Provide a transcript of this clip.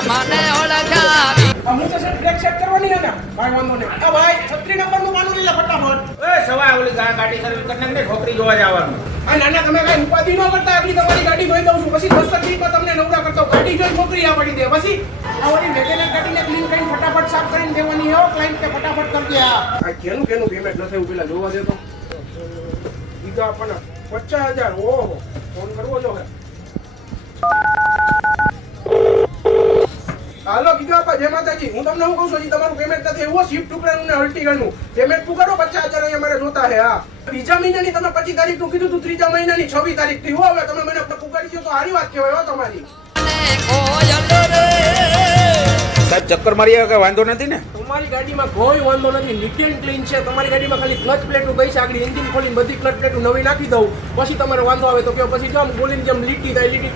મને ઓળખાવી હું તો સર બ્રેક ચેક કરવાની હે ને ભાઈ વાંધો નહીં આ ભાઈ 36 નંબરનું પાનું લીલા ફટાફટ એ સવા ઓલી ગાડી સર્વિસ કરીને ને છોકરી જોવા જવાનું. આ નાના તમે કઈ ઉપાધિ ન કરતા આગળ તમારી ગાડી ધોઈ દઉં છું પછી 10 મિનિટમાં તમને નવરા કરતો ગાડી જોઈ છોકરી આ પડી દે પછી આ ઓલી વેગેનર ગાડીને ક્લીન કરીને ફટાફટ સાફ કરીને દેવાની હો ક્લાયન્ટ કે ફટાફટ કરી દે આ કેનું પેમેન્ટ ન થયું પેલા જોવા દે તો ઈગા આપણને 50000 ઓહો ફોન કરવો જો હે હાલો કીધું આપા જય માતાજી હું તમને શું કહું છું હજી તમારું પેમેન્ટ નથી એવું શિફ્ટ ટુકડાનું ને અલ્ટિગાનું પેમેન્ટ પૂરો 50000 અહીંયા મારે જોતા હે હા ત્રીજા મહિનાની તમે 25 તારીખનું કીધું તું ત્રીજા મહિનાની 26 તારીખથી હો હવે તમે મને પુકારી દો તો સારી વાત કહેવાય હો તમારી સાહેબ ચક્કર મારી આવે કઈ વાંધો નથી ને? તમારી ગાડીમાં કોઈ વાંધો નથી નીટ એન્ડ ક્લીન છે તમારી ગાડીમાં ખાલી ક્લચ પ્લેટનું ગઈ છે આગળ એન્જિન ખોલીને બધી ક્લચ પ્લેટનું નવી નાખી દઉં પછી તમારે વાંધો આવે તો કે પછી જો આમ બોલીને જેમ લીટી થાય લીટી